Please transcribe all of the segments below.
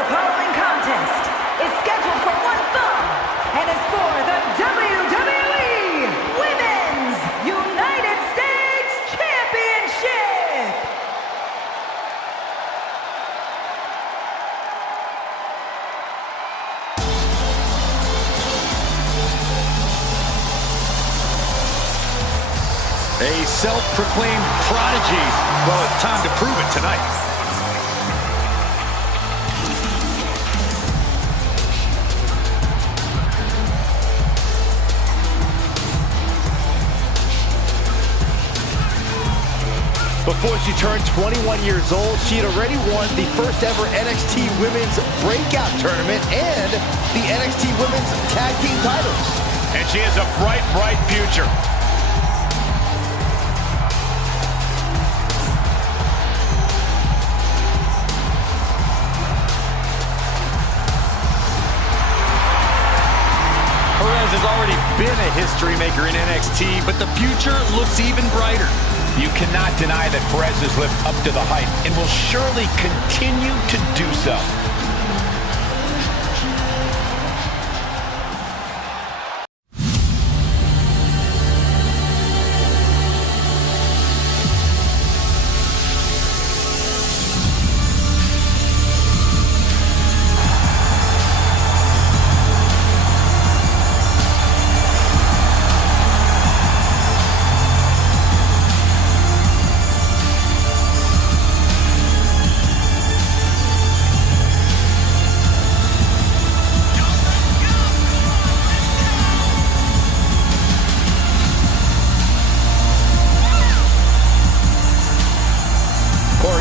The following contest is scheduled for one fall and is for the WWE Women's United States Championship. A self-proclaimed prodigy. Well, it's time to prove it tonight. Before she turned 21 years old, she had already won the first ever NXT Women's Breakout Tournament and the NXT Women's Tag Team titles. And she has a bright, bright future. Perez has already been a history maker in NXT, but the future looks even brighter. You cannot deny that Perez has lived up to the hype and will surely continue to do so.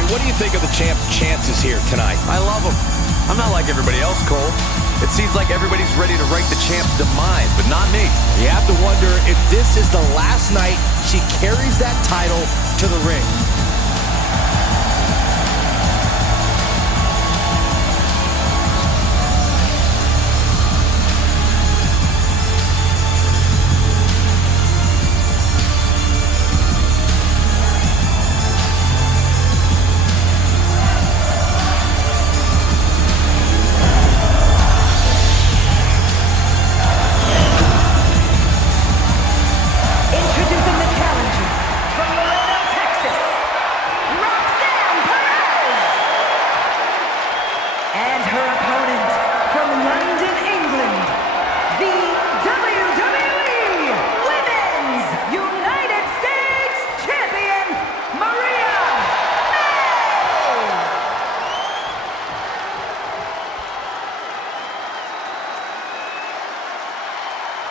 What do you think of the champ's chances here tonight? I love him. I'm not like everybody else, Cole. It seems like everybody's ready to write the champ's demise, but not me. You have to wonder if this is the last night she carries that title to the ring.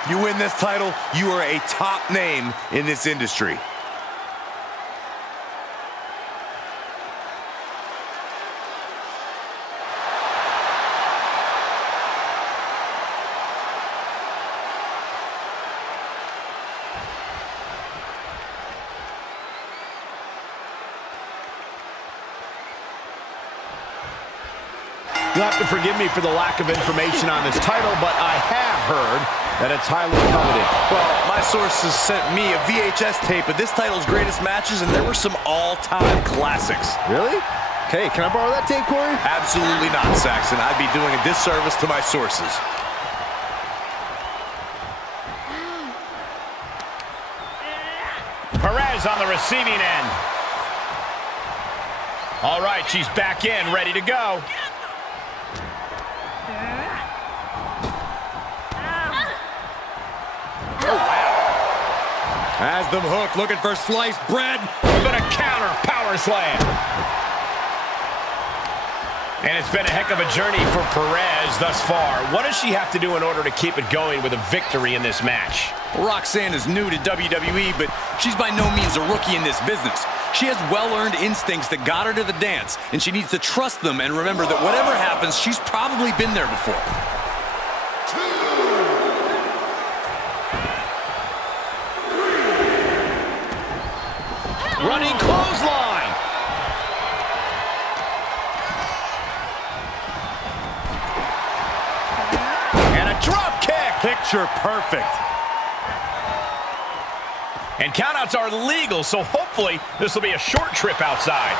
You win this title, you are a top name in this industry. You'll have to forgive me for the lack of information on this title, but I have heard that it's highly coveted. Well, my sources sent me a VHS tape of this title's greatest matches, and there were some all-time classics. Really? Okay, can I borrow that tape, Corey? Absolutely not, Saxon. I'd be doing a disservice to my sources. Perez on the receiving end. All right, she's back in, ready to go. Oh, wow. Has them hooked, looking for sliced bread. But a counter power slam. And it's been a heck of a journey for Perez thus far. What does she have to do in order to keep it going with a victory in this match? Roxanne is new to WWE, but she's by no means a rookie in this business. She has well-earned instincts that got her to the dance, and she needs to trust them and remember that whatever happens, she's probably been there before. Running clothesline. And a drop kick. Picture perfect. And countouts are legal, so hopefully this will be a short. short trip outside.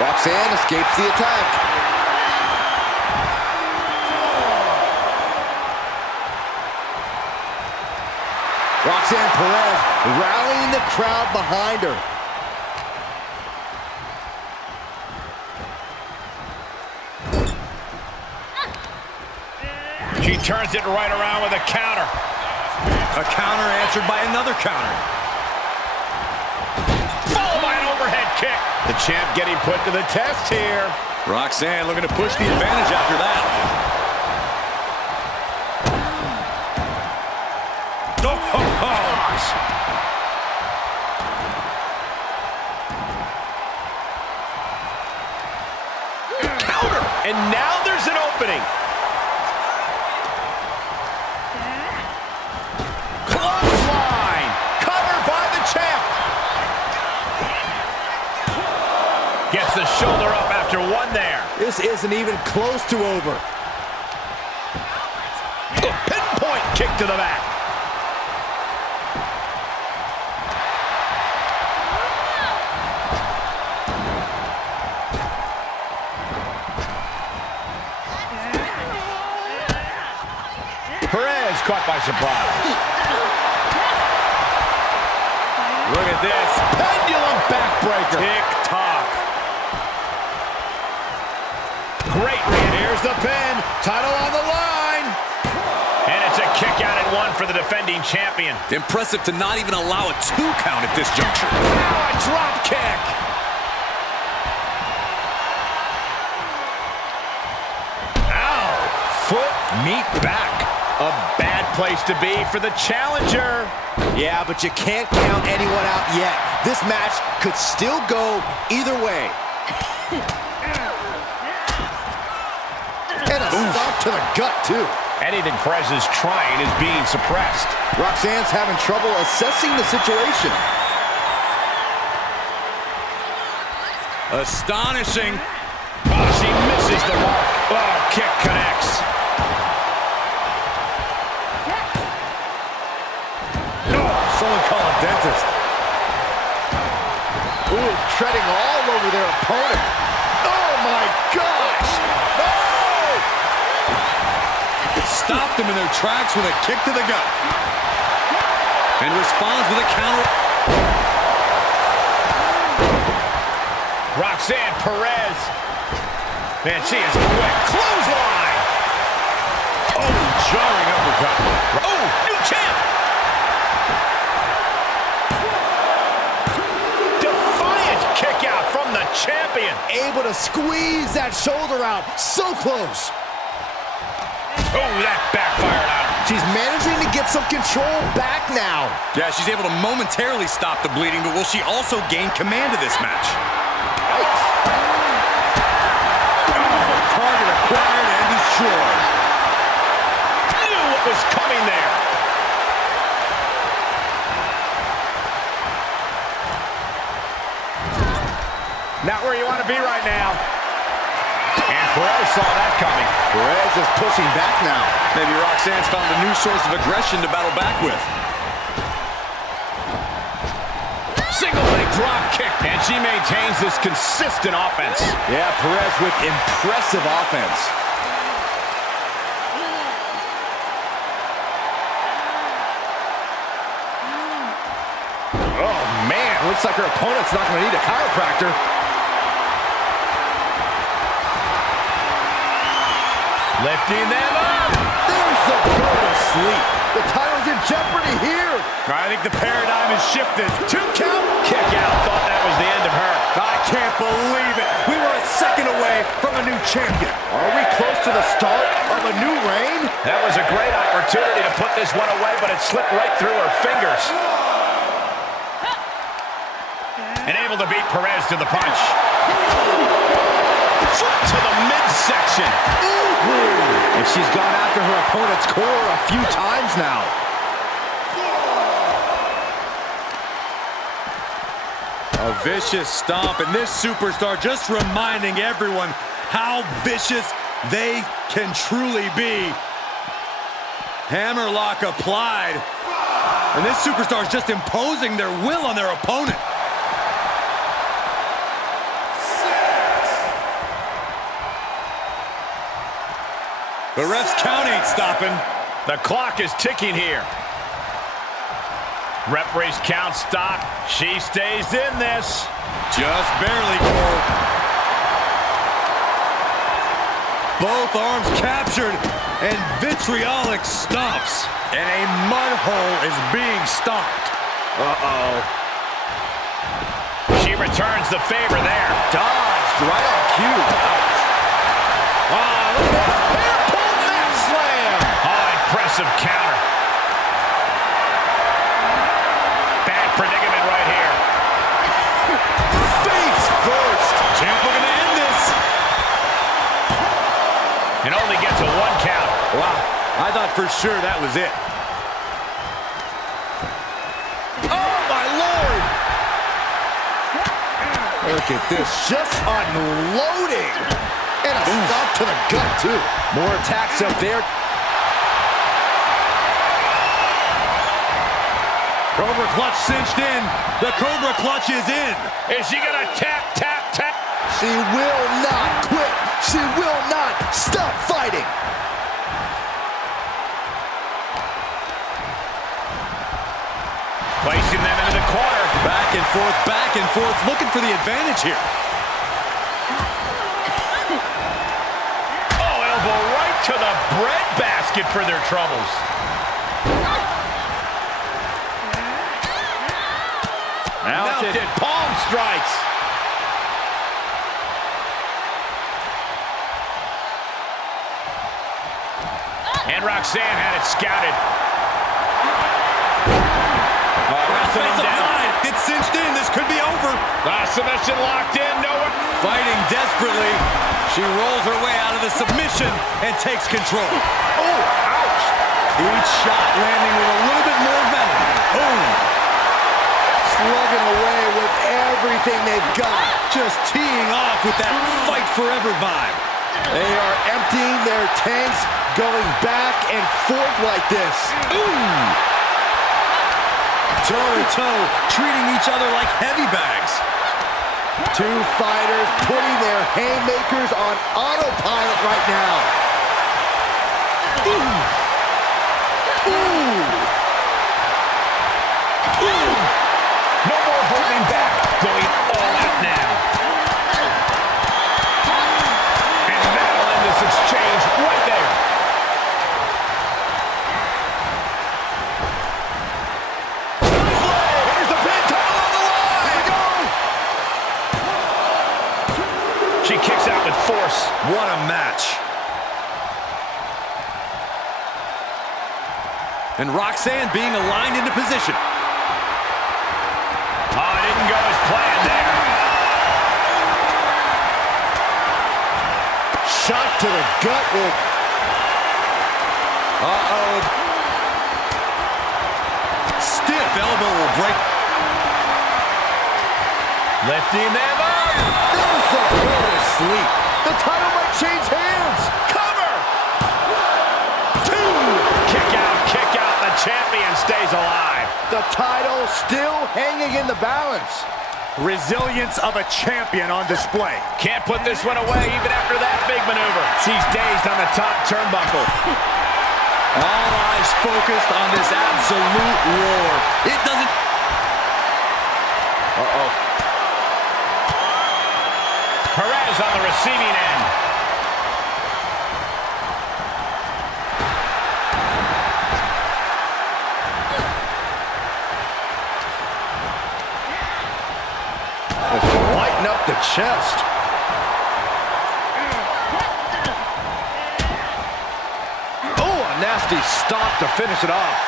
Roxanne escapes the attack. Roxanne Perez rallying the crowd behind her. She turns it right around with a counter. A counter answered by another counter. Followed by an overhead kick. The champ getting put to the test here. Roxanne looking to push the advantage after that. Oh, gosh. Counter. And now there's an opening. Clothesline. Covered by the champ. Gets the shoulder up after one there. This isn't even close to over. A pinpoint kick to the back. Perez caught by surprise. Look at this. Pendulum backbreaker. Tick-tock. Great. And here's the pin. Title on the line. And it's a kick out at one for the defending champion. Impressive to not even allow a 2 count at this juncture. Now a drop kick. Ow. Foot meet back. A bad place to be for the challenger. Yeah, but you can't count anyone out yet. This match could still go either way. And a stop to the gut, too. Anything Perez is trying is being suppressed. Roxanne's having trouble assessing the situation. Astonishing. Oh, she misses the mark. Oh, kick connects. Someone call a dentist. Ooh, treading all over their opponent. Oh, my gosh! No! Stopped them in their tracks with a kick to the gut. And responds with a counter. Roxanne Perez. Man, she is quick. Clothesline. Oh, jarring uppercut. Oh, new champ. Kick out from the champion. Able to squeeze that shoulder out. So close. Oh, that backfired on her. She's managing to get some control back now. Yeah, she's able to momentarily stop the bleeding, but will she also gain command of this match? Yikes. Oh, target acquired and destroyed. Knew what was coming there. Not where you want to be right now. And Perez saw that coming. Perez is pushing back now. Maybe Roxanne's found a new source of aggression to battle back with. Single leg drop kick. And she maintains this consistent offense. Yeah, Perez with impressive offense. Oh, man. Looks like her opponent's not going to need a chiropractor. Lifting them up. There's the go to sleep. The title's in jeopardy here. I think the paradigm has shifted. 2 count. Kick out. Thought that was the end of her. I can't believe it. We were a second away from a new champion. Are we close to the start of a new reign? That was a great opportunity to put this one away, but it slipped right through her fingers. And able to beat Perez to the punch. Foot to the midsection. And she's gone after her opponent's core a few times now. A vicious stomp, and this superstar just reminding everyone how vicious they can truly be. Hammerlock applied. And this superstar is just imposing their will on their opponent. The ref's count ain't stopping. The clock is ticking here. Referee's count stopped. She stays in this. Just barely, Cole. Both arms captured, and vitriolic stomps. And a mud hole is being stomped. Uh-oh. She returns the favor there. Dodged right on cue. Oh, look at this. Hair pull mat slam. Oh, impressive counter. Bad predicament right here. Face first. Champ looking to end this. It only gets a 1 count. Wow. I thought for sure that was it. Oh, my Lord. Look at this. Just unloading. And a stomp to the gut, too. More attacks up there. Cobra clutch cinched in. The Cobra clutch is in. Is she going to tap, tap, tap? She will not quit. She will not stop fighting. Placing them into the corner. Back and forth, looking for the advantage here. Oh, elbow right to the breadbasket for their troubles. Mounted palm strikes. And Roxanne had it scouted. Offensive line. It's cinched in. This could be over. Submission locked in. Nowhere. Fighting desperately. She rolls her way out of the submission and takes control. Oh, ouch. Each shot landing with a little bit more venom. Boom. Slugging away with everything they've got. Just teeing off with that fight forever vibe. They are emptying their tanks, going back and forth like this. Ooh. Toe-to-toe, treating each other like heavy bags. Two fighters putting their haymakers on autopilot right now. Ooh. Ooh. Ooh. No more holding back. Going all out now. And that'll end this exchange right there. Here's the pin, title on the line. Here we go. She kicks out with force. What a match. And Roxanne being aligned into position. Oh, it didn't go as planned there. Shot to the gut with... Uh-oh. Stiff elbow will break. Lifting them up. There's the go to sleep. The title might change hands. Cover. 2. Kick out. The champion stays alive. The title still hanging in the balance. Resilience of a champion on display. Can't put this one away even after that big maneuver. She's dazed on the top turnbuckle. All eyes focused on this absolute war. It doesn't... Uh-oh. Perez on the receiving end. Lighten up the chest. Oh, a nasty stop to finish it off.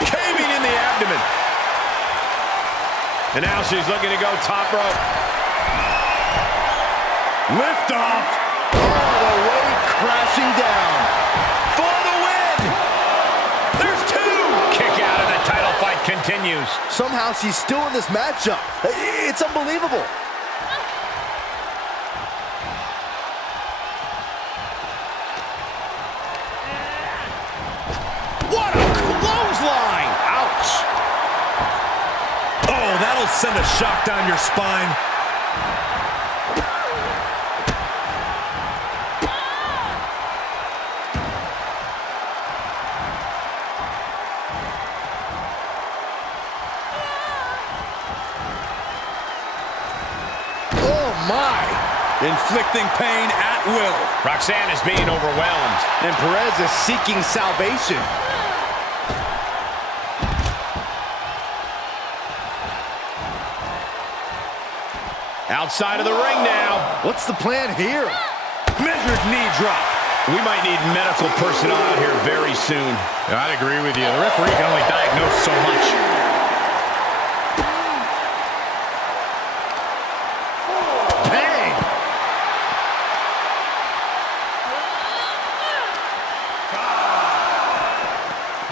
Caving in the abdomen. And now she's looking to go top rope. Lift off. All the way crashing down. For the win. There's 2. Kick out and the title fight continues. Somehow she's still in this matchup. It's unbelievable. What a clothesline. Ouch. Oh, that'll send a shock down your spine. my. Inflicting pain at will. Roxanne is being overwhelmed. And Perez is seeking salvation. Outside of the ring now. What's the plan here? Measured knee drop. We might need medical personnel out here very soon. I'd agree with you. The referee can only diagnose so much. Bang!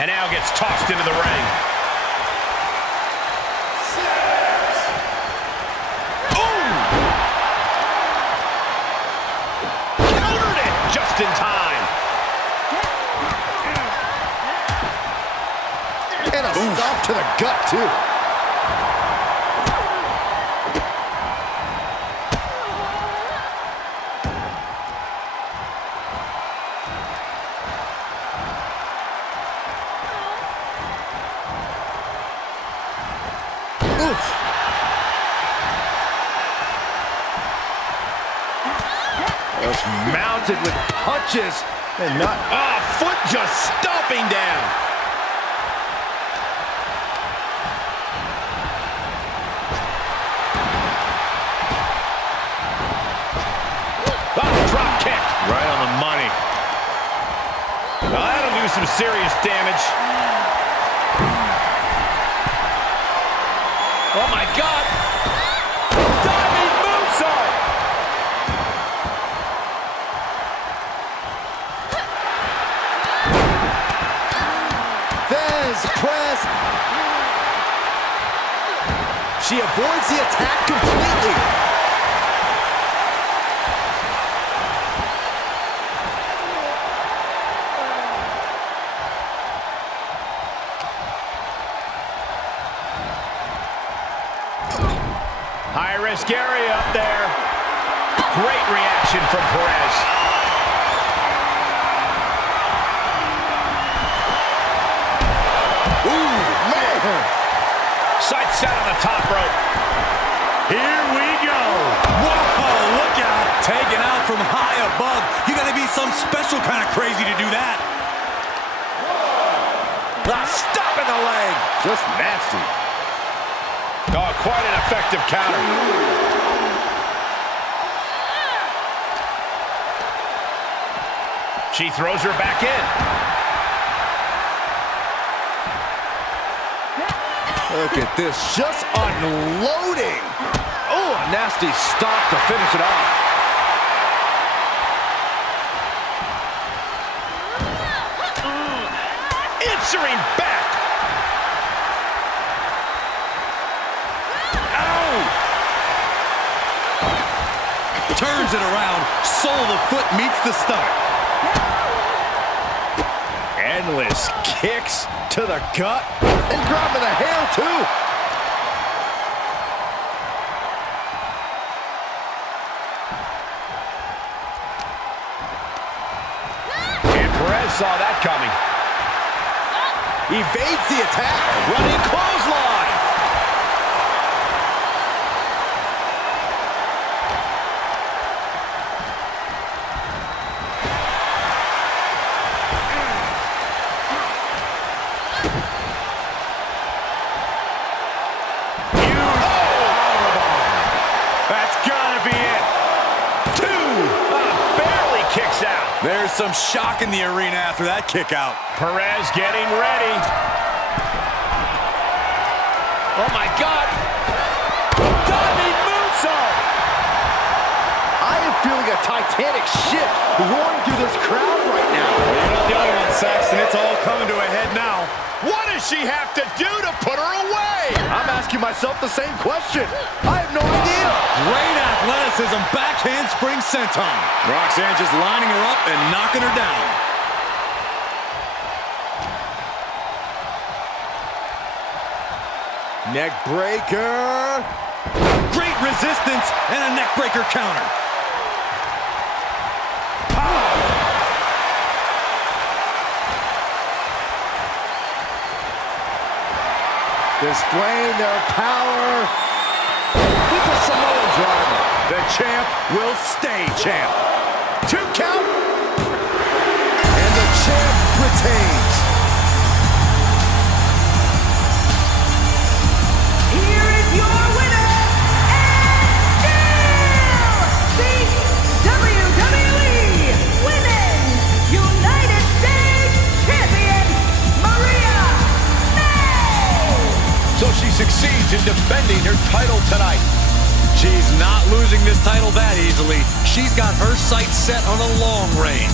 And now gets tossed into the ring. In time. And a stop to the gut, too. Oof. Just mounted with punches and not... Foot just stomping down. Drop kick. Right on the money. Well, that'll do some serious damage. Oh, my God. Diving moonsault. Press. She avoids the attack completely. High risk area up there. Great reaction from Perez. Sights set on the top rope. Here we go. Whoa, look out. Taken out from high above. You gotta be some special kind of crazy to do that. Stop in the leg. Just nasty. Oh, quite an effective counter. She throws her back in. Look at this, just unloading. Oh, a nasty stop to finish it off. Answering back. Ow! Turns it around. Sole of the foot meets the stomach. Endless kicks to the gut and grabbing the hair, too. And Perez saw that coming. Evades the attack. Running clothesline. There's some shock in the arena after that kick out. Perez getting ready. Oh, my God. Diving moonsault. I am feeling a titanic shift roaring through this crowd right now. Well, you're not the only one, Saxton. It's all coming to a head now. What does she have to do to put her away? I'm asking myself the same question. I have no idea. Great athleticism, backhand spring senton. Roxanne just lining her up and knocking her down. Neck breaker. Great resistance and a neck breaker counter. Displaying their power with the Samoan driver. The champ will stay champ. 2 count. And the champ retains. Here is your winner, and still the WWE Women's United States Champion, Mariah May! So she succeeds in defending her title tonight. She's not losing this title that easily. She's got her sights set on a long reign.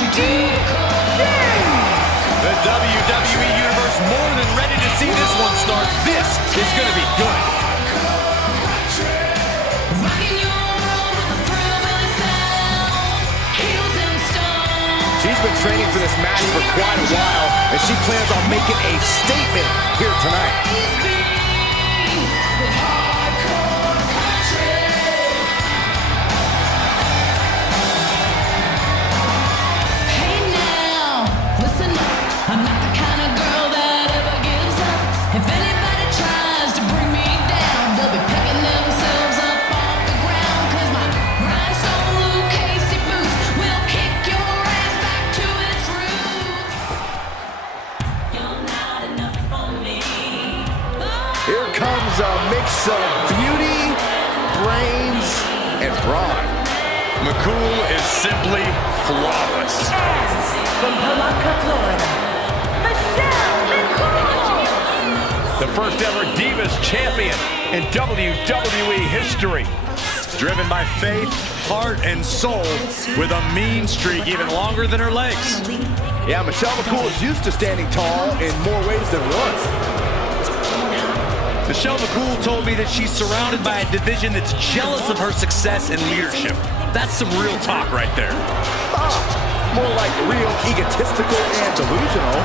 The WWE Universe more than ready to see this one start. This is going to be good. She's been training for this match for quite a while, and she plans on making a statement here tonight. Here comes a mix of beauty, brains, and brawn. McCool is simply flawless. From Palatka, Florida, McCool! The first ever Divas champion in WWE history. Driven by faith, heart, and soul, with a mean streak even longer than her legs. Yeah, Michelle McCool is used to standing tall in more ways than one. Michelle McCool told me that she's surrounded by a division that's jealous of her success and leadership. That's some real talk right there. More like real egotistical and delusional.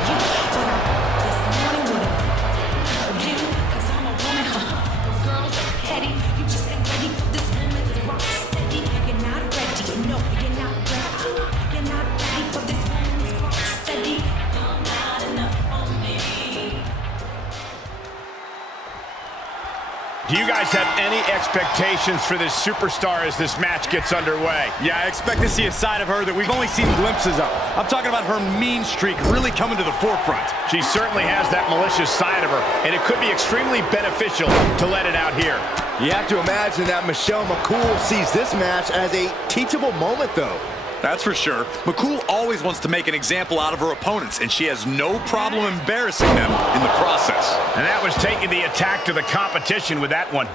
Do you guys have any expectations for this superstar as this match gets underway? Yeah, I expect to see a side of her that we've only seen glimpses of. I'm talking about her mean streak really coming to the forefront. She certainly has that malicious side of her, and it could be extremely beneficial to let it out here. You have to imagine that Michelle McCool sees this match as a teachable moment, though. That's for sure. McCool always wants to make an example out of her opponents, and she has no problem embarrassing them in the process. And that was taking the attack to the competition with that one.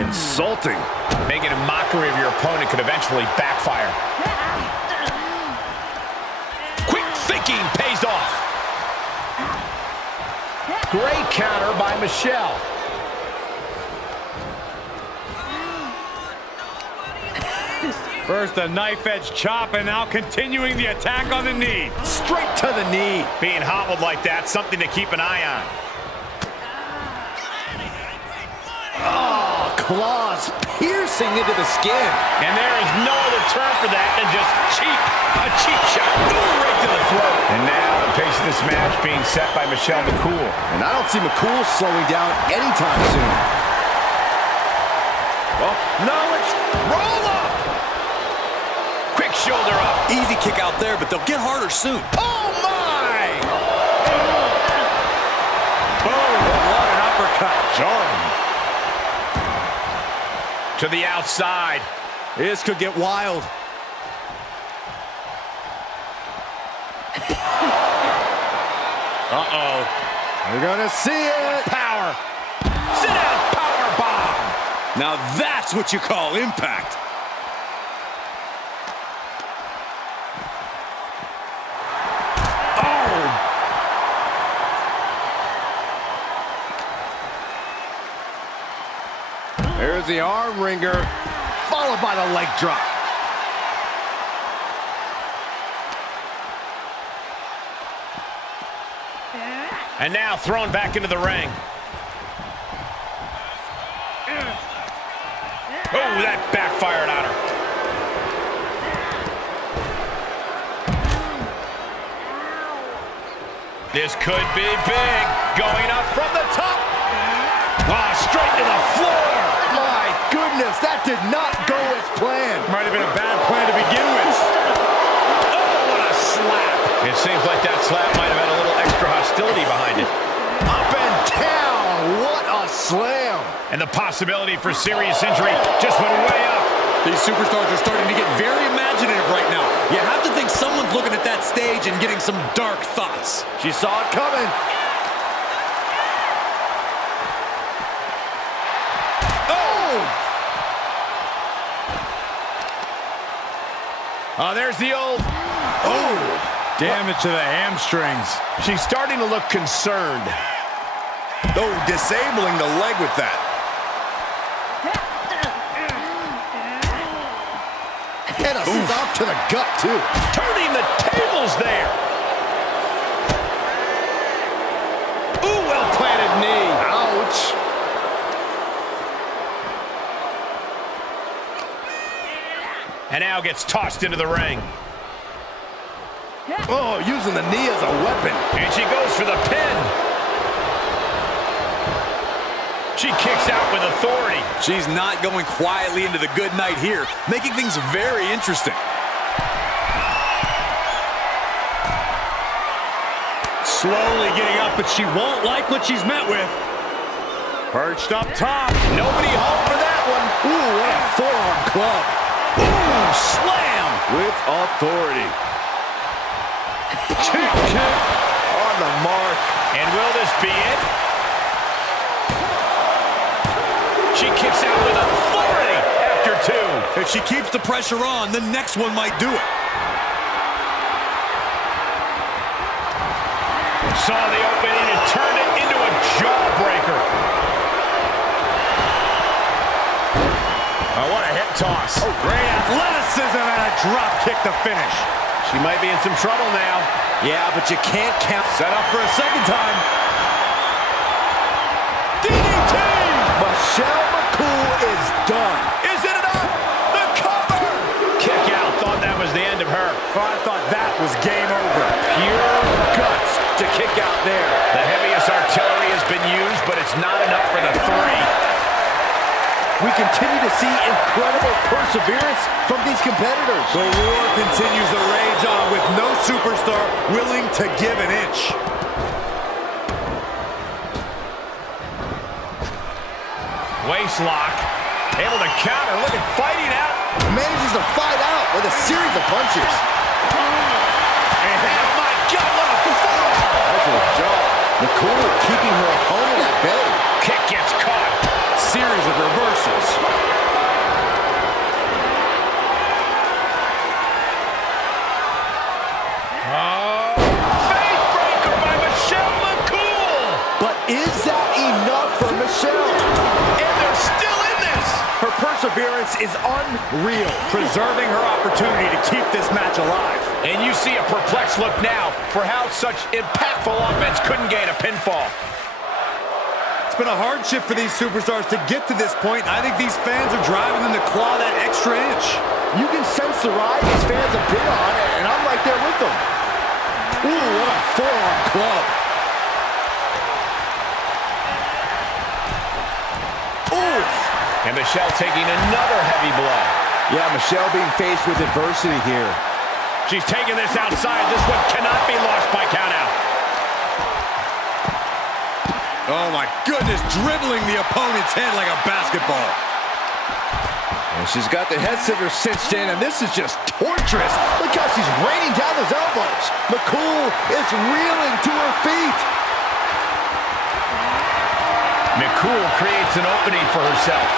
Insulting. Making a mockery of your opponent could eventually backfire. Quick thinking pays off. Great counter by Michelle. First a knife-edge chop, and now continuing the attack on the knee. Straight to the knee. Being hobbled like that, something to keep an eye on. Oh, claws piercing into the skin. And there is no other term for that than just cheap. A cheap shot. Right to the throat. And now the pace of this match being set by Michelle McCool. And I don't see McCool slowing down anytime soon. Well, no, it's roll up. Quick shoulder up. Easy kick out there, but they'll get harder soon. Oh, my! Boom, what an uppercut. Jarring. To the outside. This could get wild. Uh-oh. We're gonna see it. Power. Sit down, power bomb. Now that's what you call impact. There's the arm wringer, followed by the leg drop. And now thrown back into the ring. Oh, that backfired on her. This could be big. Going up from the top. Wow, straight to the floor. My goodness, that did not go as planned. Might have been a bad plan to begin with. Oh, what a slap. It seems like that slap might have had a little extra hostility behind it. Up and down, what a slam. And the possibility for serious injury just went way up. These superstars are starting to get very imaginative right now. You have to think someone's looking at that stage and getting some dark thoughts. She saw it coming. Oh, there's the old... Oh! Damage to the hamstrings. She's starting to look concerned. Oh, disabling the leg with that. And a stop to the gut, too. Turning the tables there. Ooh, well-planted knee. Ouch. And now gets tossed into the ring. Oh, using the knee as a weapon. And she goes for the pin. She kicks out with authority. She's not going quietly into the good night here, making things very interesting. Slowly getting up, but she won't like what she's met with. Perched up top. Nobody home for that one. Ooh, what a forearm club. Ooh, slam. With authority. Kick on the mark. And will this be it? She kicks out with authority after two. If she keeps the pressure on, the next one might do it. Saw the opening and turned it into a jawbreaker. Oh, what a hip toss. Oh, great athleticism and a drop kick to finish. She might be in some trouble now. Yeah, but you can't count. Set up for a second time. DDT! Michelle McCool is done. Is it enough? The cover! Kick out. Thought that was the end of her. Oh, I thought that was game over. Pure guts to kick out there. The heaviest artillery has been used, but it's not enough for the three. We continue to see incredible perseverance from these competitors. The war continues to rage on with no superstar willing to give an inch. Waist lock. Able to counter. Look at fighting out. Manages to fight out with a series of punches. And oh my God, what a fall! That's a jaw. McCool keeping her opponent at bay. Kick gets caught. Series of reversals. Faith breaker by Michelle McCool. But is that enough for Michelle? And they're still in this. Her perseverance is unreal, preserving her opportunity to keep this match alive. And you see a perplexed look now for how such impactful offense couldn't gain a pinfall. It's been a hardship for these superstars to get to this point. I think these fans are driving them to claw that extra inch. You can sense the ride these fans have been on, and I'm right there with them. Ooh, what a forearm club. Oof. And Michelle taking another heavy blow. Yeah, Michelle being faced with adversity here. She's taking this outside. This one cannot be lost by countout. Oh my goodness, dribbling the opponent's head like a basketball. And she's got the head scissors cinched in, and this is just torturous. Look how she's raining down those elbows. McCool is reeling to her feet. McCool creates an opening for herself.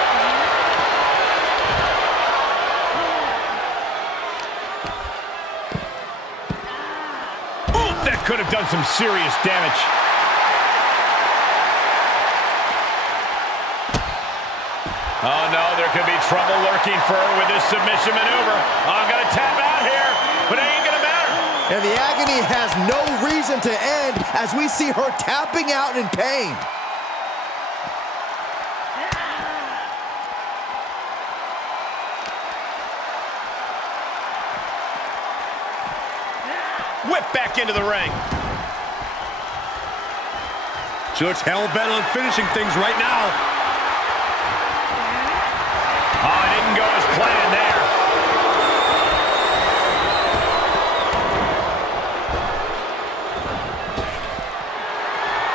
Ooh, that could have done some serious damage. Oh, no, there could be trouble lurking for her with this submission maneuver. I'm going to tap out here, but it ain't going to matter. And the agony has no reason to end as we see her tapping out in pain. Whip back into the ring. She looks hell-bent on finishing things right now. Oh, it didn't go as planned there.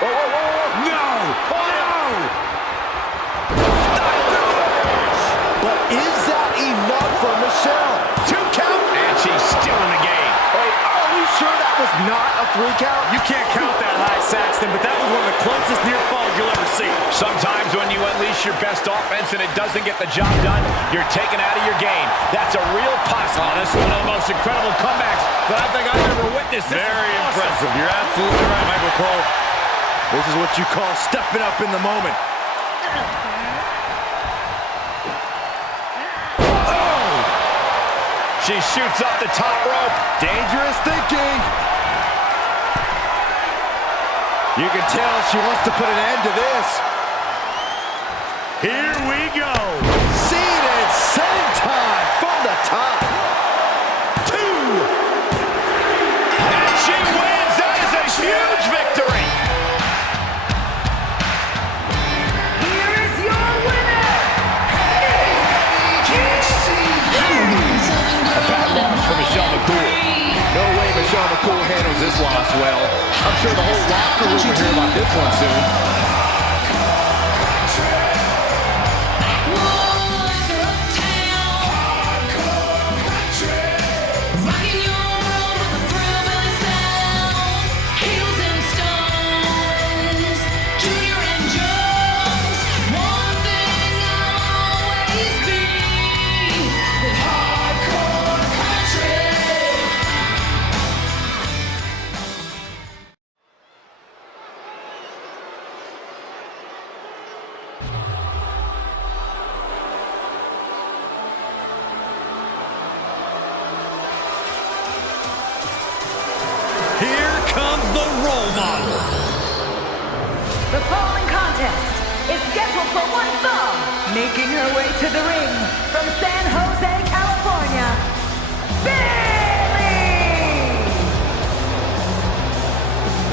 Whoa, whoa, whoa, whoa. No! Oh, But is that enough for Michelle? 2 count, and she's still in the game. Wait, are we sure that was not a 3 count? You can't count that high, Saxton, but that was one of the closest near falls you'll ever see. Sometimes when you unleash your best offense and it doesn't get the job done, you're taken out of your game. That's a real possible. Oh, this is one of the most incredible comebacks that I think I've ever witnessed. Very impressive. You're absolutely right, Michael Cole. This is what you call stepping up in the moment. Oh! She shoots up the top rope. Dangerous thinking. You can tell she wants to put an end to this. Here we go. Seated senton from the top. 2. And she wins. That is a huge victory. Here is your winner, A bad loss for Michelle McCool. No way Michelle McCool handles this loss well. I'm sure the whole locker room will hear about this one soon. The following contest is scheduled for one fall, making her way to the ring from San Jose, California, Bayley!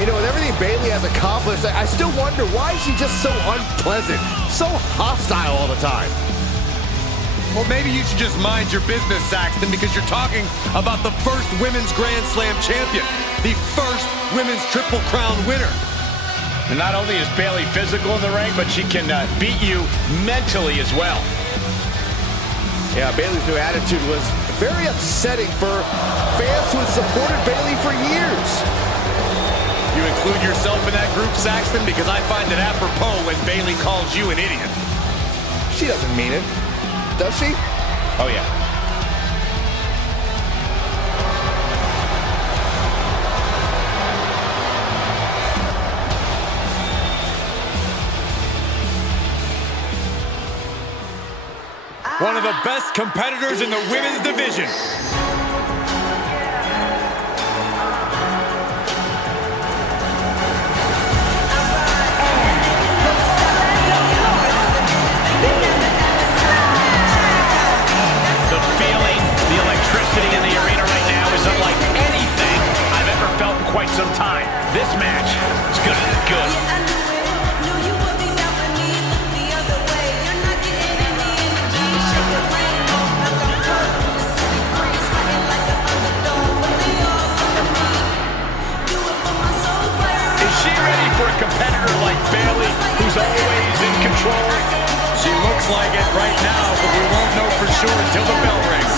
You know, with everything Bayley has accomplished, I still wonder why she's just so unpleasant, so hostile all the time. Well, maybe you should just mind your business, Saxton, because you're talking about the first Women's Grand Slam champion, the first Women's Triple Crown winner. And not only is Bayley physical in the ring, but she can beat you mentally as well. Yeah, Bayley's new attitude was very upsetting for fans who had supported Bayley for years. You include yourself in that group, Saxton, because I find it apropos when Bayley calls you an idiot. She doesn't mean it, does she? Oh, yeah. One of the best competitors in the women's division. The feeling, the electricity in the arena right now is unlike anything I've ever felt in quite some time. This match is gonna be good. For a competitor like Bayley, who's always in control. She looks like it right now, but we won't know for sure until the bell rings.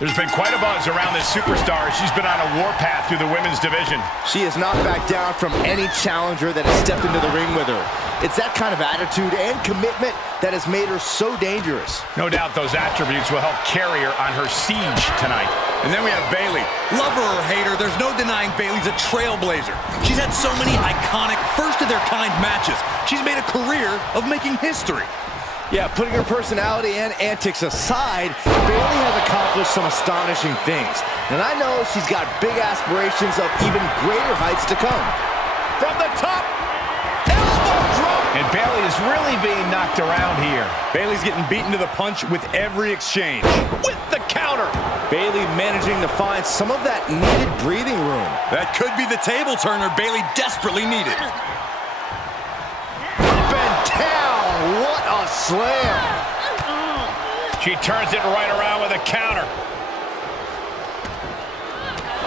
There's been quite a buzz around this superstar. She's been on a warpath through the women's division. She has not backed down from any challenger that has stepped into the ring with her. It's that kind of attitude and commitment that has made her so dangerous. No doubt those attributes will help carry her on her siege tonight. And then we have Bayley. Love her or hate her, there's no denying Bayley's a trailblazer. She's had so many iconic, first-of-their-kind matches. She's made a career of making history. Yeah, putting her personality and antics aside, Bayley has accomplished some astonishing things. And I know she's got big aspirations of even greater heights to come. From the top, elbow drop. And Bayley is really being knocked around here. Bayley's getting beaten to the punch with every exchange. With the counter. Bayley managing to find some of that needed breathing room. That could be the table turner Bayley desperately needed. Up and down. What a slam. She turns it right around with a counter.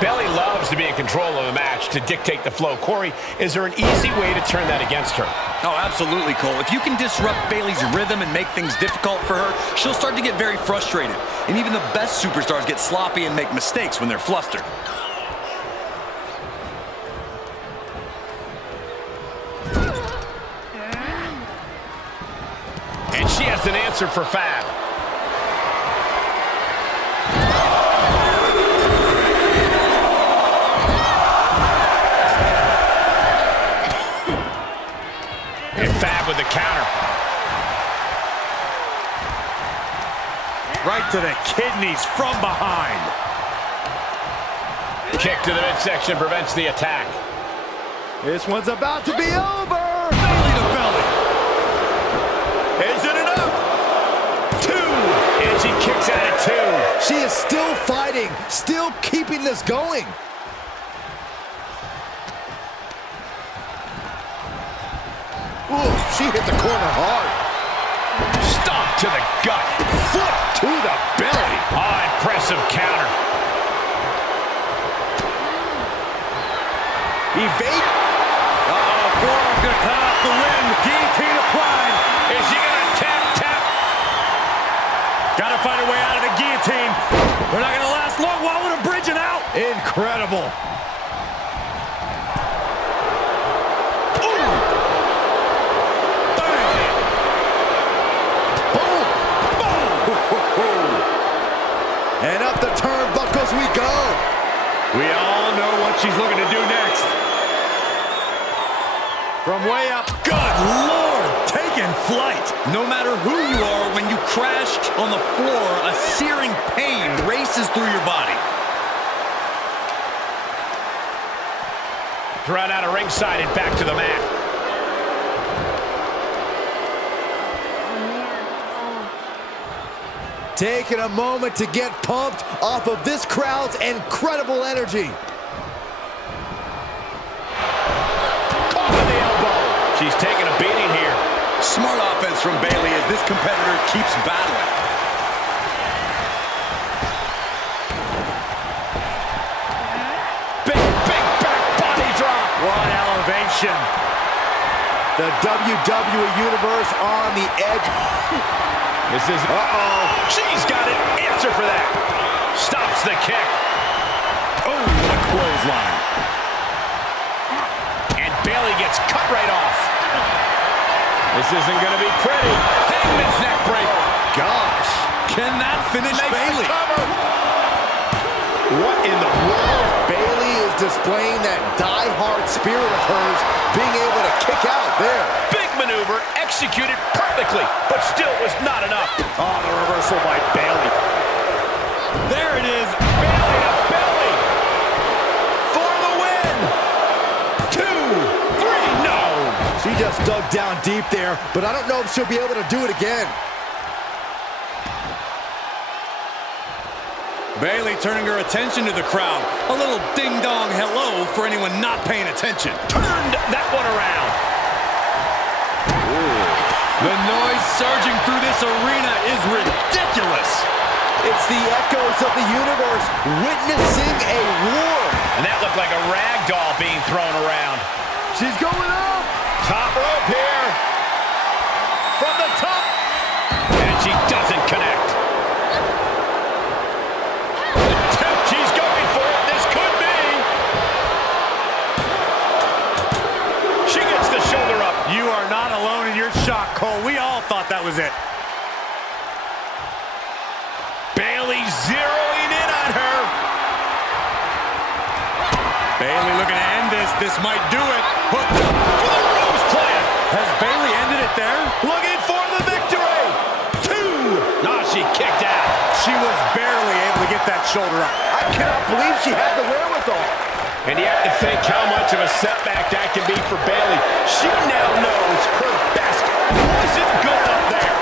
Bayley loves to be in control of the match, to dictate the flow. Corey, is there an easy way to turn that against her? Oh, absolutely, Cole. If you can disrupt Bayley's rhythm and make things difficult for her, she'll start to get very frustrated. And even the best superstars get sloppy and make mistakes when they're flustered. And she has an answer for Fab. Fab with the counter. Right to the kidneys from behind. Kick to the midsection prevents the attack. This one's about to be over. Belly to belly. Is it enough? 2. And she kicks out at 2. She is still fighting, still keeping this going. Ooh, she hit the corner hard. Stomp to the gut. Foot to the belly. Oh, impressive counter. Evade. Uh-oh, forearm gonna cut off the win. Guillotine applied. Is she gonna tap? Gotta find a way out of the guillotine. We're not gonna last long while we're bridging out. Incredible. And up the turnbuckles we go. We all know what she's looking to do next. From way up. Good Lord, taking flight. No matter who you are, when you crash on the floor, a searing pain races through your body. Thrown out of ringside and back to the mat. Taking a moment to get pumped off of this crowd's incredible energy. Caught with the elbow. She's taking a beating here. Smart offense from Bayley as this competitor keeps battling. Big back body drop. What elevation. The WWE Universe on the edge. This is, she's got an answer for that. Stops the kick. Oh, what a clothesline. And Bayley gets cut right off. This isn't going to be pretty. Hangman's neck break. Gosh. Can that finish Bayley? What in the world? Bayley is displaying that die-hard spirit of hers, being able to kick out there. Big maneuver, executed perfectly, but still was not enough. Oh, the reversal by Bayley. There it is, Bayley to belly. For the win. 2, 3, no. She just dug down deep there, but I don't know if she'll be able to do it again. Bayley turning her attention to the crowd. A little ding-dong hello for anyone not paying attention. Turned that one around. Ooh. The noise surging through this arena is ridiculous. It's the echoes of the universe witnessing a war. And that looked like a rag doll being thrown around. She's going up. Top rope here. From the top. And she doesn't connect. She's going for it. This could be. She gets the shoulder up. You are not alone in your shock, Cole. We all thought that was it. Bayley zeroing in on her. Bayley looking to end this. This might do it. Hooked up for the Rose Plant. Has Bayley ended it there? Looking for the victory. 2. No, she kicked out. She was barely able to get that shoulder up. I cannot believe she had the wherewithal. And you have to think how much of a setback that can be for Bayley. She now knows her best wasn't good up there.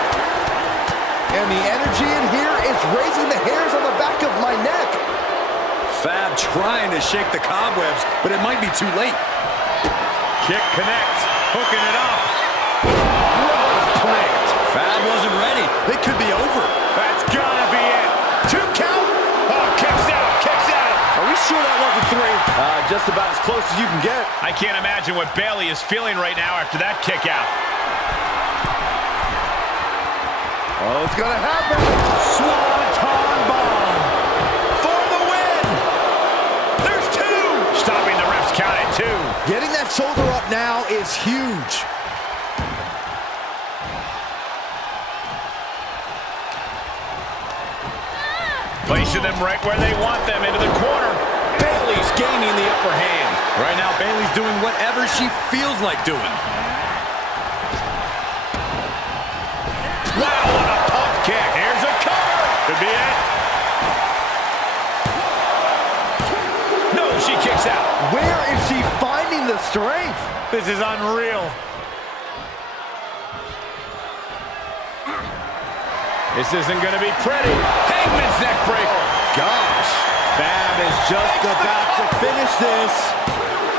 And the energy in here is raising the hairs on the back of my neck. Fab trying to shake the cobwebs, but it might be too late. Kick connects, hooking it up. Rose plant. Fab wasn't ready. It could be over. That's gotta be it. 2 count. Oh, kicks out, kicks out. Are we sure that wasn't Just about as close as you can get. I can't imagine what Bayley is feeling right now after that kick out. Oh, it's gonna happen. Swanton bomb for the win. There's two. Stopping the ref's count at 2. Getting that shoulder up now is huge. Placing them right where they want them, into the corner. Bayley's gaining the upper hand. Right now, Bayley's doing whatever she feels like doing. Wow, what a pump kick. Here's a cover. Could be it. No, she kicks out. Where is she finding the strength? This is unreal. This isn't going to be pretty. Hangman's neck breaker. Gosh. Fab is just about to finish this.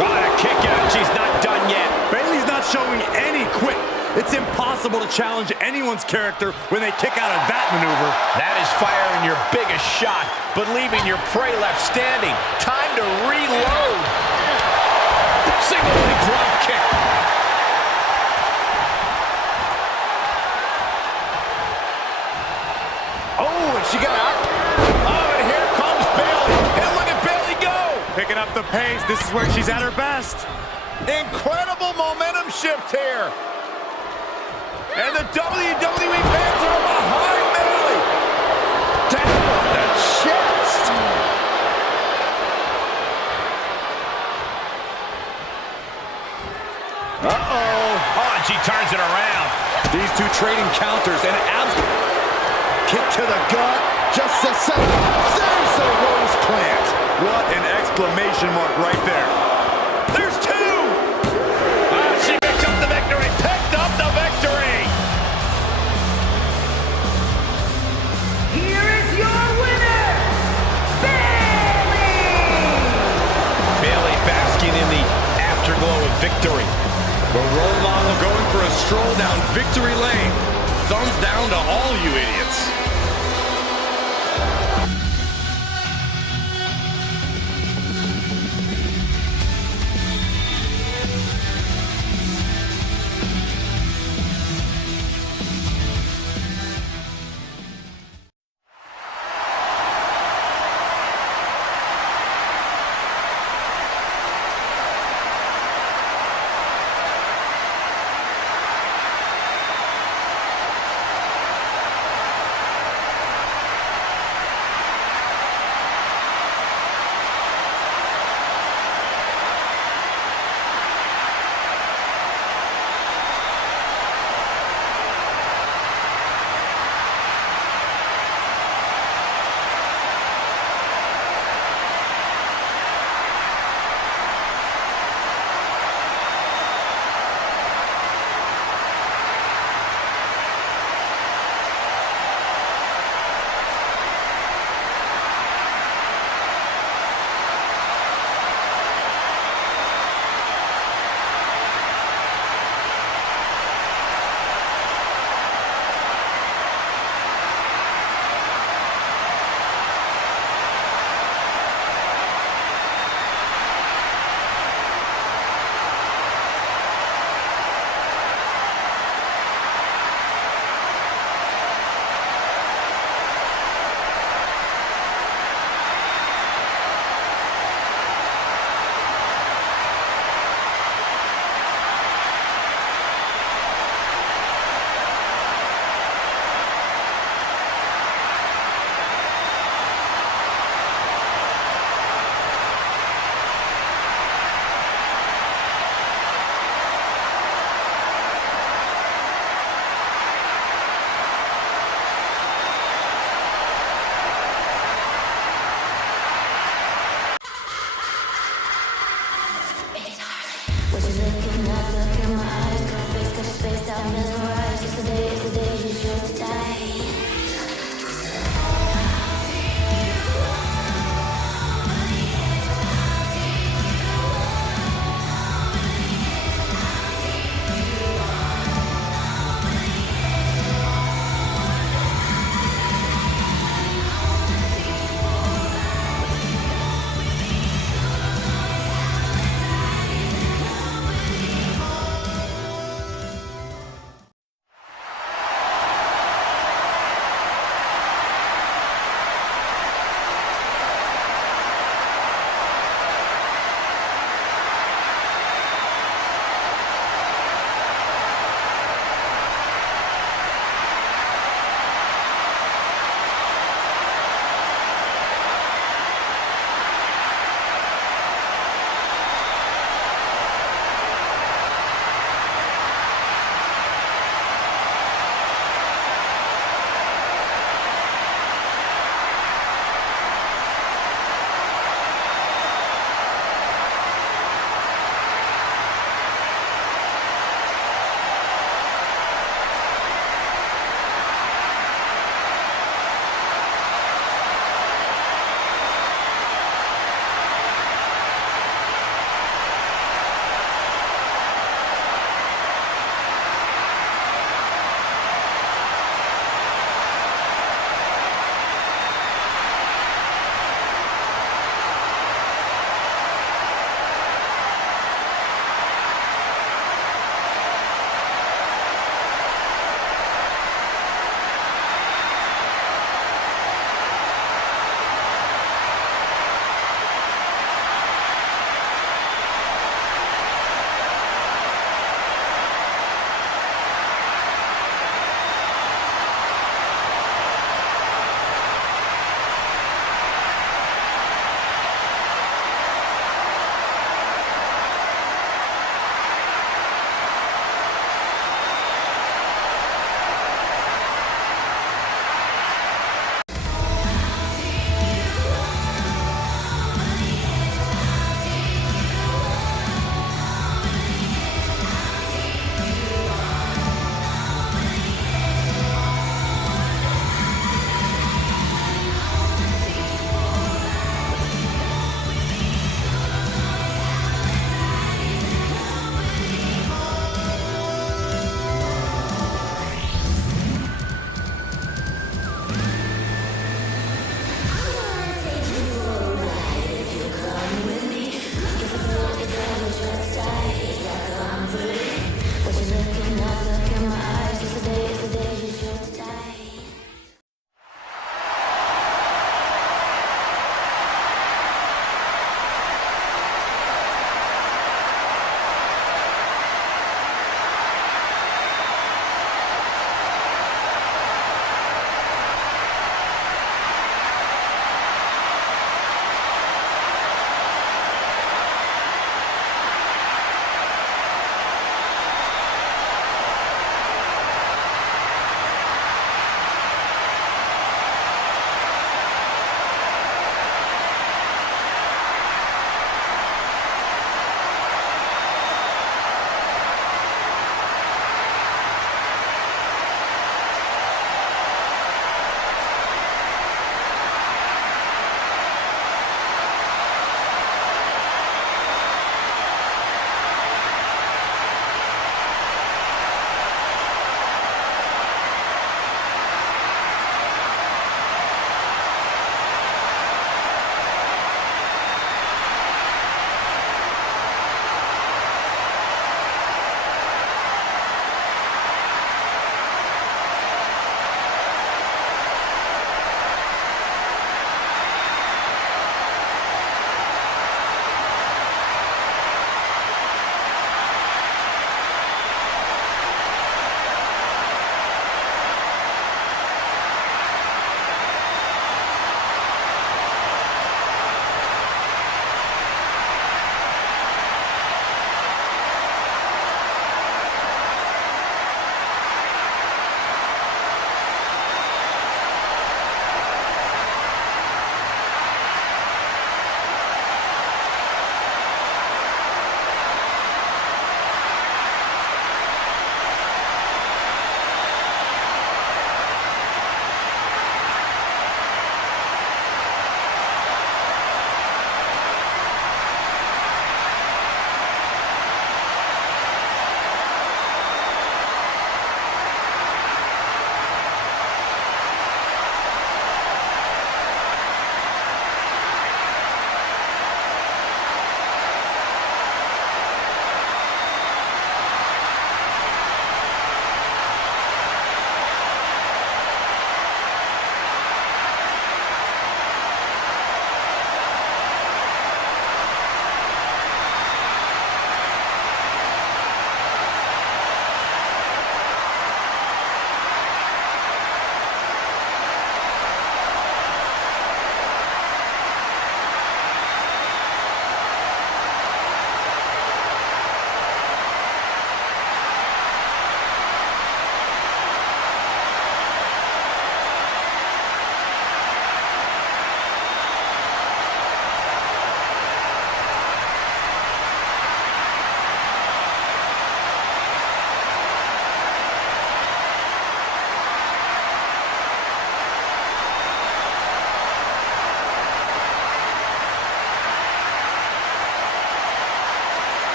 What a kick out. She's not done yet. Bayley's not showing any quit. It's impossible to challenge anyone's character when they kick out of that maneuver. That is firing your biggest shot, but leaving your prey left standing. Time to reload. Single leg drop kick. Oh, and she got out. Oh, and here comes Bayley. And look at Bayley go. Picking up the pace. This is where she's at her best. Incredible momentum shift here. And the WWE fans are behind Bayley. Down on the chest. Uh-oh. Oh, and she turns it around. These two trading counters and Kick to the gut. Just a second. There's the rose plant. what an exclamation mark right there. There's 2. She picked up the victory. Picked up the victory. Here is your winner, Bayley! Bayley basking in the afterglow of victory. The role model going for a stroll down victory lane. Thumbs down to all you idiots.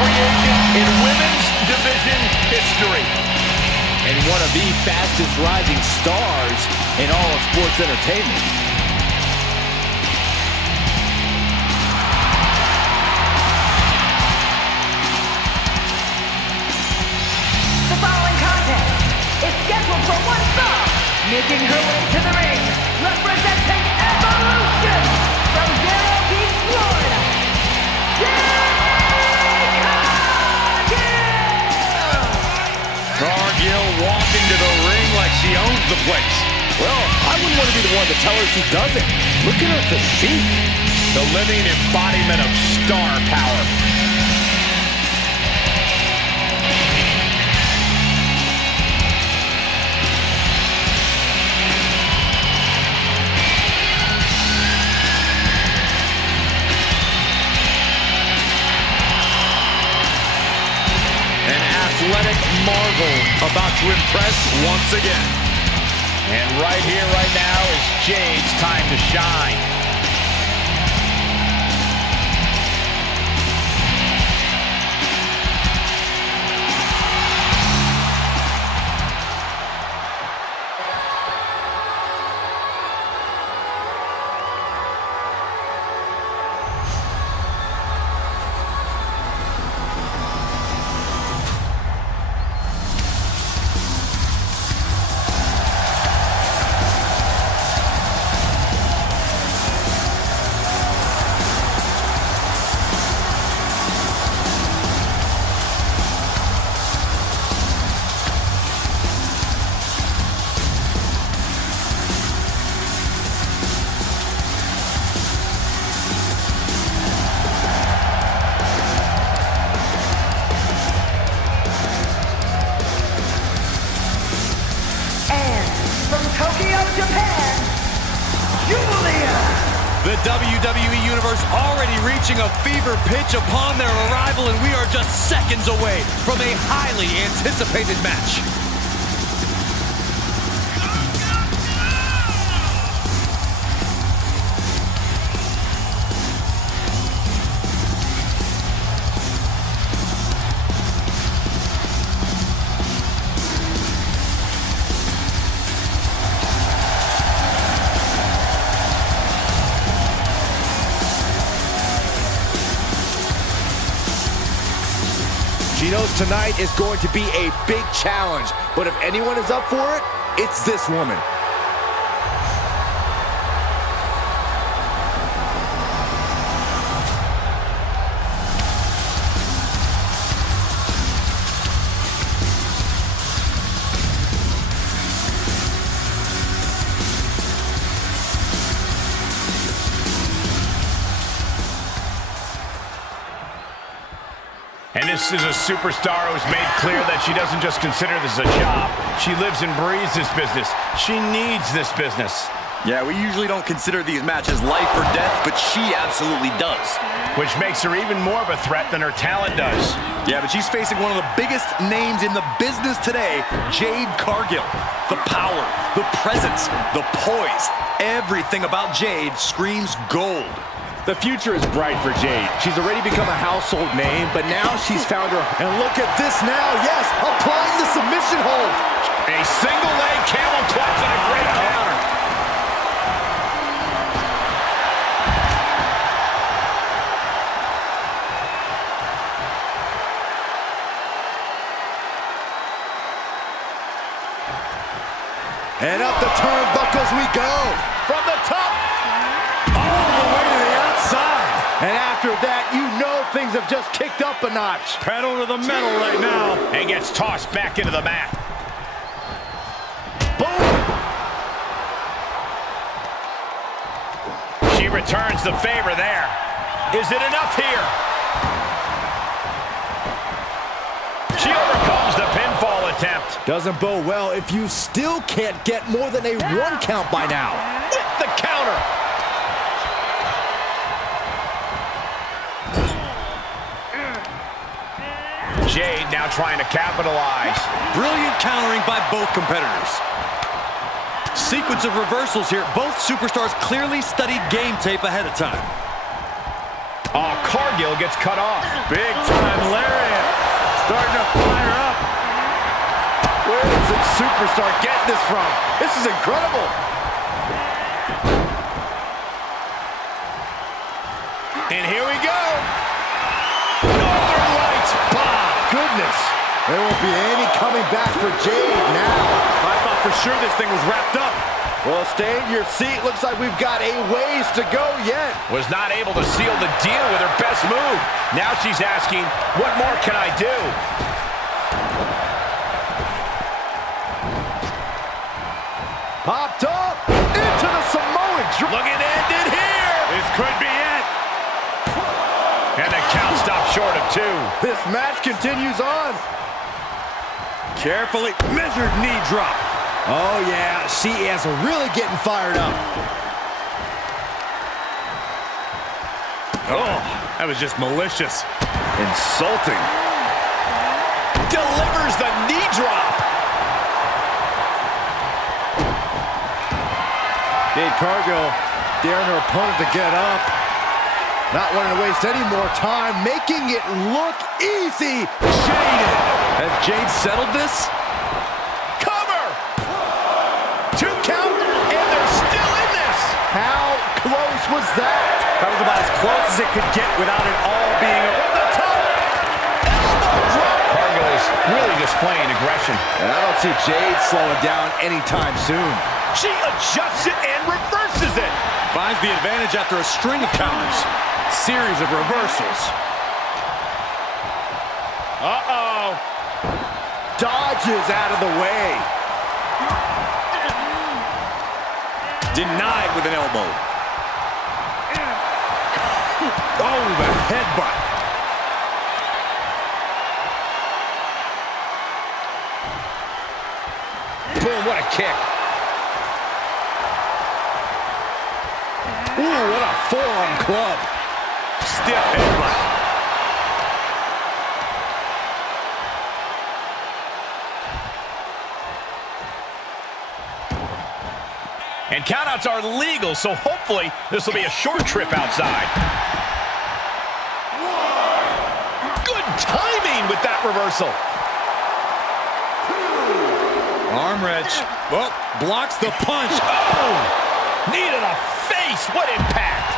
free agent in women's division history. And one of the fastest rising stars in all of sports entertainment. The following contest is scheduled for one fall, making her way to the ring, representing Evolution from Vero Beach, Florida. Cargill walking to the ring like she owns the place. Well, I wouldn't want to be the one to tell her she doesn't. Look at her physique. The living embodiment of star power. Athletic marvel about to impress once again. And right here, right now is Jade's time to shine. The WWE Universe already reaching a fever pitch upon their arrival, and we are just seconds away from a highly anticipated match. She knows tonight is going to be a big challenge, but if anyone is up for it, it's this woman. And this is a superstar who's made clear that she doesn't just consider this a job. She lives and breathes this business. She needs this business. Yeah, we usually don't consider these matches life or death, but she absolutely does. Which makes her even more of a threat than her talent does. Yeah, but she's facing one of the biggest names in the business today, Jade Cargill. The power, the presence, the poise, everything about Jade screams gold. The future is bright for Jade. She's already become a household name, but now she's found her. And look at this now, yes, applying the submission hold. A single leg camel clutch and a great counter. And up the turnbuckles we go. From the top, all the way to the outside. And after that, you know things have just kicked up a notch. Pedal to the metal right now. And gets tossed back into the mat. Boom! She returns the favor there. Is it enough here? She overcomes the pinfall attempt. Doesn't bode well if you still can't get more than a 1 count by now. With the counter. Jade now trying to capitalize. Brilliant countering by both competitors. Sequence of reversals here. Both superstars clearly studied game tape ahead of time. Oh, Cargill gets cut off. Big time lariat. Starting to fire up. Where is this superstar getting this from? This is incredible. And here we go. Northern Lights bomb. Goodness. There won't be any coming back for Jade now. I thought for sure this thing was wrapped up. Well, stay in your seat. Looks like we've got a ways to go yet. Was not able to seal the deal with her best move. Now she's asking, what more can I do? Popped up into the Samoan drop. Looking to end it here. This could be it. And the count stops short of 2. This match continues on. Carefully measured knee drop. Oh, yeah, she is really getting fired up. Oh, that was just malicious. Insulting. Delivers the knee drop. Jade Cargill daring her opponent to get up. Not wanting to waste any more time, making it look easy. Jade. Has Jade settled this? Cover. 2 count, and they're still in this. How close was that? That was about as close as it could get without it all being over the top. Elbow drop. Cargill is really displaying aggression. And I don't see Jade slowing down anytime soon. She adjusts it and reverses it. Finds the advantage after a string of counters. Series of reversals. Uh-oh. Dodges out of the way. Denied with an elbow. Oh, the headbutt. Boom, what a kick. Ooh, what a forearm club. Stiff headbutt. And countouts are legal, so hopefully this will be a short trip outside. Good timing with that reversal. Arm wrench. Well, blocks the punch. Oh! Knee to the face. What impact.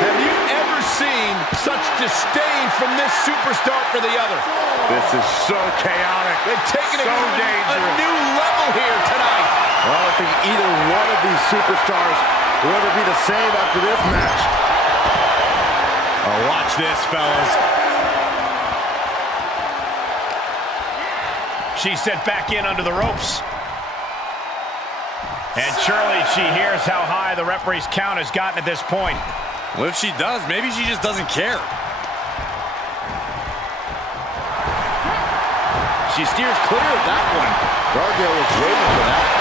Have you ever seen such disdain from this superstar for the other? This is so chaotic. They've taken So it to a dangerous. new level here tonight. Well, I don't think either one of these superstars will ever be the same after this match. Oh, watch this, fellas. She's sent back in under the ropes. And surely she hears how high the referee's count has gotten at this point. Well, if she does, maybe she just doesn't care. She steers clear of that one. Cargill was waiting for that.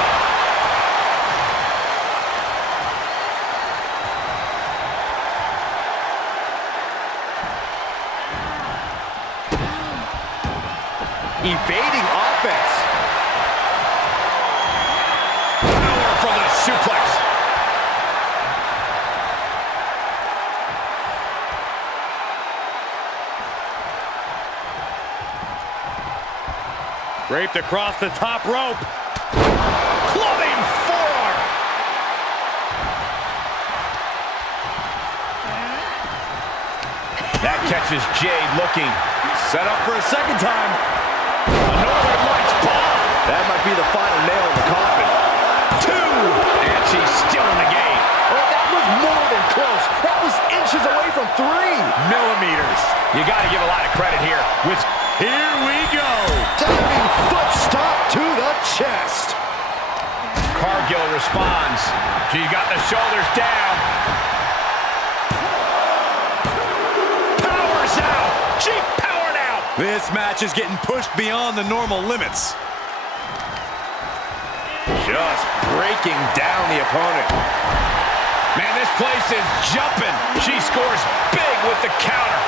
Evading offense. Power from the suplex. Draped across the top rope. Clubbing forearm. That catches Jade looking. Set up for a second time. A Northern Lights bomb. That might be the final nail in the coffin. 2. And she's still in the game. Oh, that was more than close. That was inches away from 3 millimeters. You got to give a lot of credit here. Here we go. Diving foot stop to the chest. Cargill responds. She's got the shoulders down. Powers out. She powered out. This match is getting pushed beyond the normal limits. Just breaking down the opponent. Man, this place is jumping. She scores big with the counter.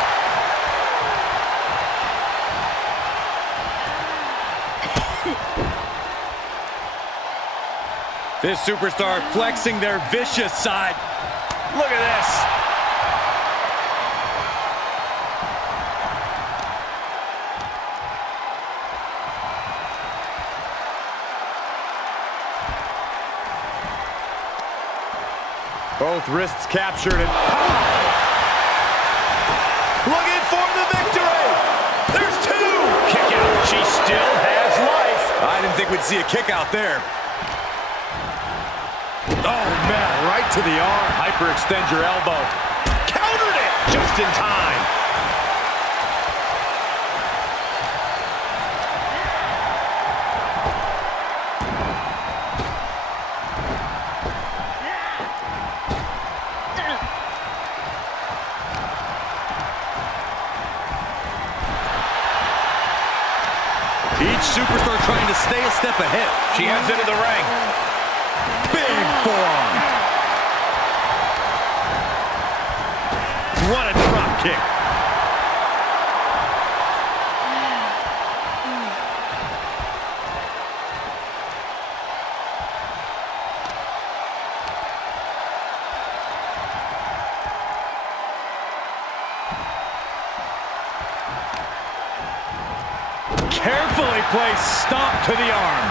This superstar flexing their vicious side. Look at this. Both wrists captured and looking for the victory. There's two. Kick out. She still has life. I didn't think we'd see a kick out there. Oh, man, right to the arm. Hyperextend your elbow. Countered it just in time. Each superstar trying to stay a step ahead. She heads into the ring. Big forearm. What a drop kick. Carefully placed stomp to the arm.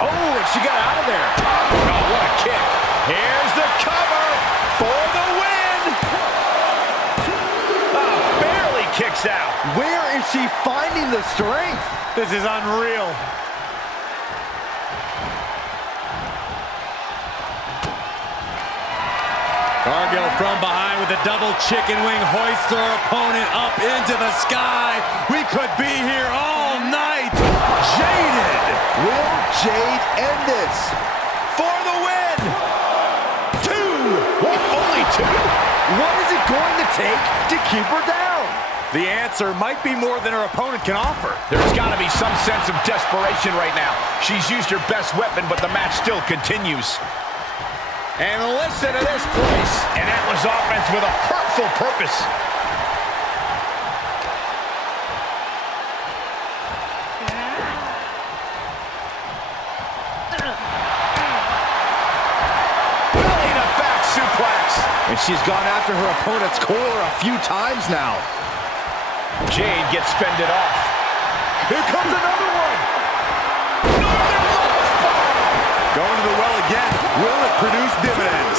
Oh, and she got out of there. Oh, what a kick. Here's the cover for the win. Barely kicks out. Where is she finding the strength? This is unreal. Cargill from behind with a double chicken wing hoists her opponent up into the sky. We could be here all night. Jaded. Will Jade end this? For the win. Two. Only two. What is it going to take to keep her down? The answer might be more than her opponent can offer. There's got to be some sense of desperation right now. She's used her best weapon, but the match still continues. And listen to this place. And that was offense with a hurtful purpose. Belly to back suplex. And she's gone after her opponent's core a few times now. Jade gets fended off. Here comes another one. Northern Lights bomb. Going to the well again. Will it produce dividends?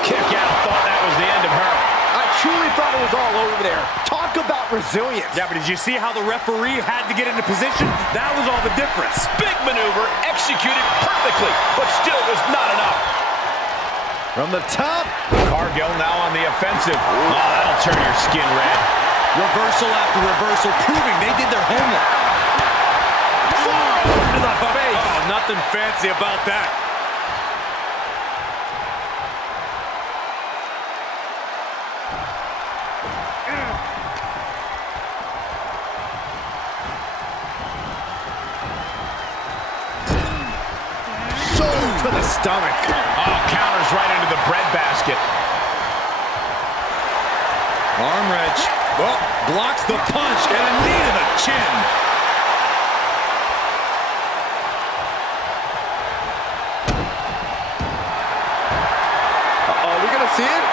Kick out. Thought that was the end of her. I truly thought it was all over there. Talk about resilience. Yeah, but did you see how the referee had to get into position? That was all the difference. Big maneuver, executed perfectly, but still was not enough. From the top. Cargill now on the offensive. Oh, that'll turn your skin red. Reversal after reversal, proving they did their homework. To the face. Oh, nothing fancy about that. To the stomach. Oh, counters right into the breadbasket. Arm wrench. Oh, blocks the punch and a knee to the chin. Uh-oh, we gonna see it?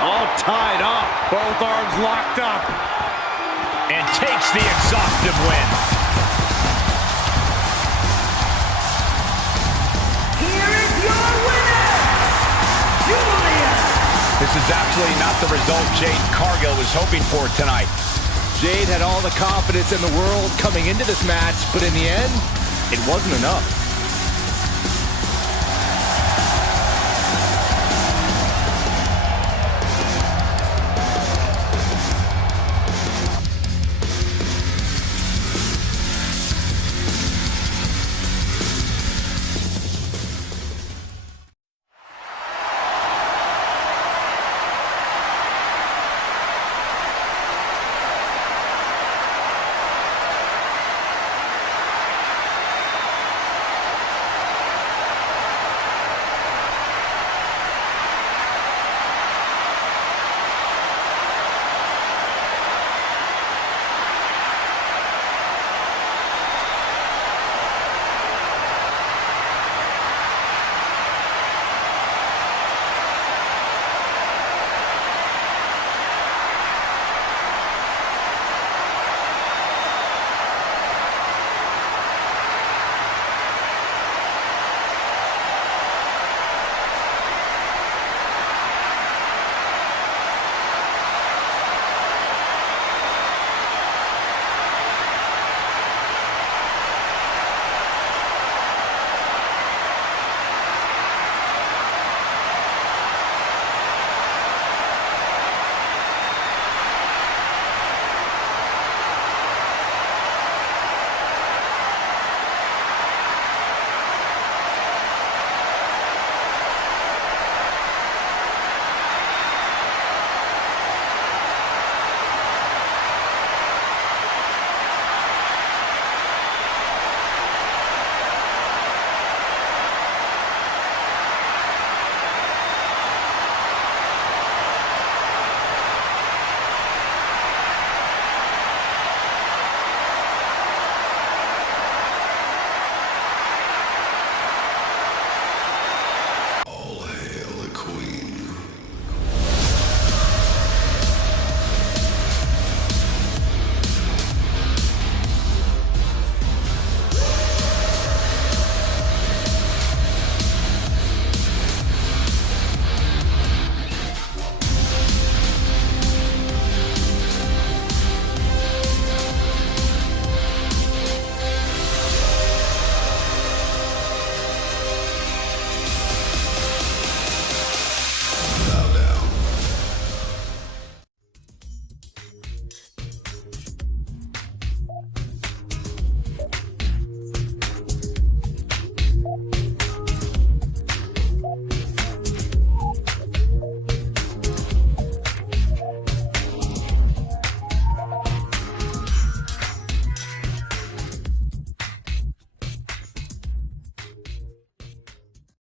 All tied up. Both arms locked up. And takes the exhaustive win. Here is your winner, Giulia. This is absolutely not the result Jade Cargill was hoping for tonight. Jade had all the confidence in the world coming into this match, but in the end, it wasn't enough.